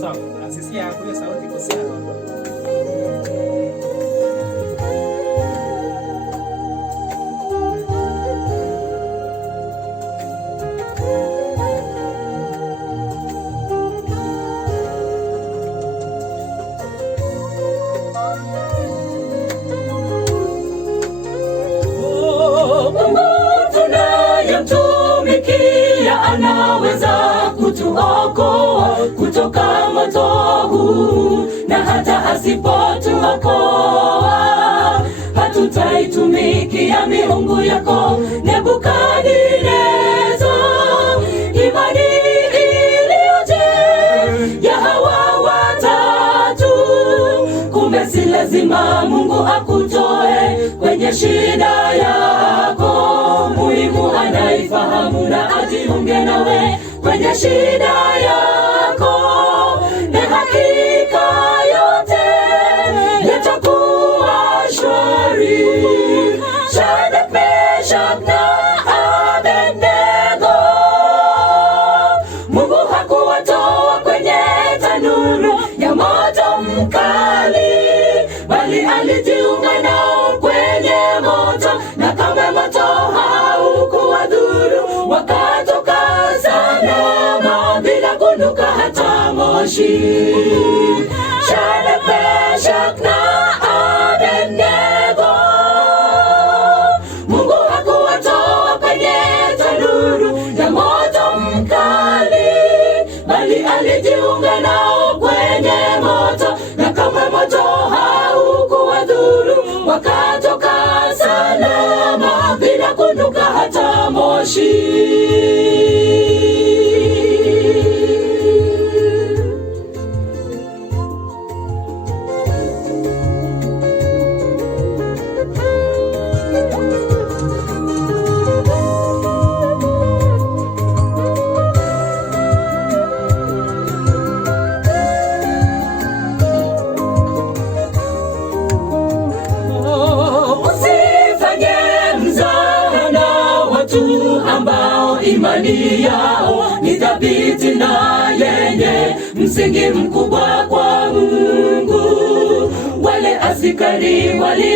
sawa. Asisia kwa sauti iko sawa. Anaweza kutuokoa kutoka moto huu, na hata asipotuokoa hatutaitumikia miungu yako Nebukadneza. Imani iliyoje ya hawa watatu, kumbe si lazima Mungu akutoe kwenye shida yako. Muhimu anaifahamu na ajiunge nawe kwenye shida yako, na hakika yote yatakuwa shwari. Shadraka, Meshaki na Abednego, Mungu hakuwatoa kwenye tanuru ya moto mkali, bali alijiunga nao kwenye moto, na kama moto haukuwadhuru, wakatoka salama bila kunuka hata moshi. Shadraka, Meshaki na Abednego, Mungu hakuwatoa kwenye tanuru ya moto mkali, bali alijiunga nao kwenye moto, na kama moto haukuwadhuru, wakatoka salama bila kunuka hata moshi. Ambao imani yao ni thabiti na yenye msingi mkubwa kwa Mungu. Wale askari walio